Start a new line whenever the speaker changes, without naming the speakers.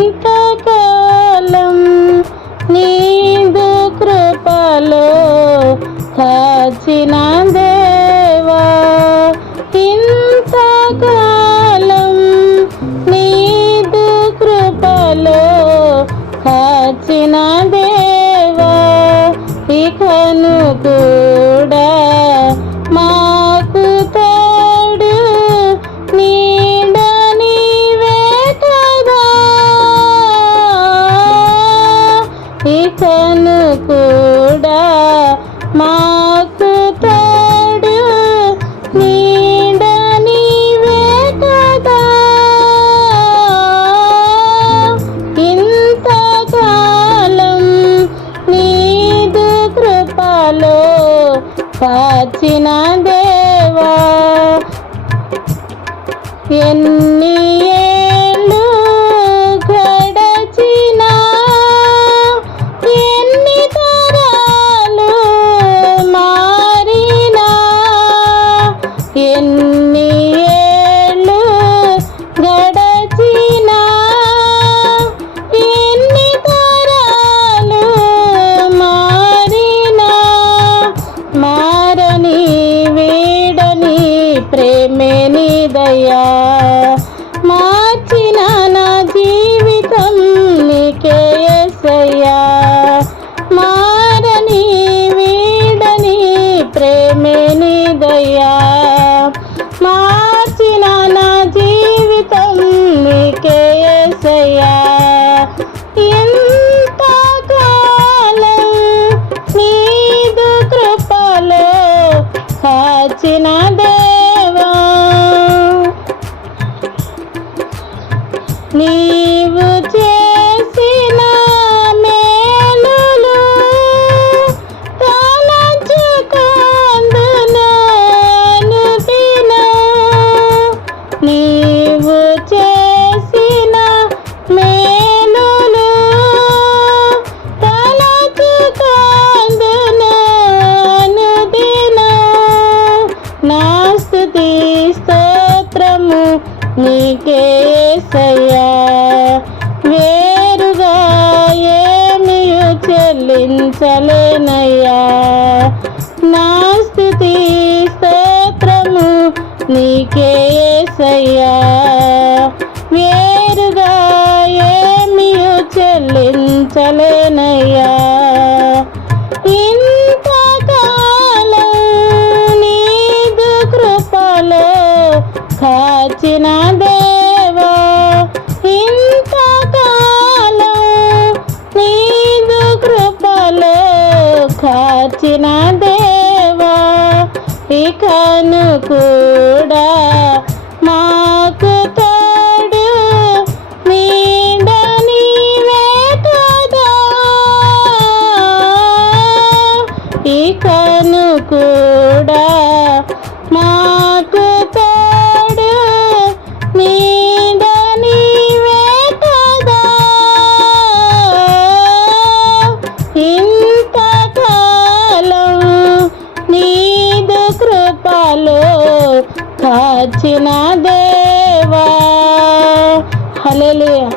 ఇంతకాలం నీదు కృపలో కాచిన దేవా ఇంతకాలం నీదు కృపలో కాచిన దేవా ఇకను కూడా మాకు తోడు నీడ నీవే కదా. ఇంతకాలం నీదు కృపలో కాచిన దేవా. ఎన్ని ప్రేమే నీదయ్యా మార్చిన నా జీవితం నీకే ఎసయ్యా మారని వీడని ప్రేమే నీదయ్యా మార్చిన నా జీవితం నీకే ఎసయ్యా ఎంతకాలం నీదు కృపలో కాచిన దేవా నీకేసయ్యా వేరుగా ఏమియు చెల్లించలేనయ్యా. నా స్థితి స్తోత్రము నీకేసయ్యా కాచిన దేవా ఇకను కూడా మాకు తోడు నీడ నీవే కదా. ఇకను కూడా కాచిన దేవా హల్లెలూయా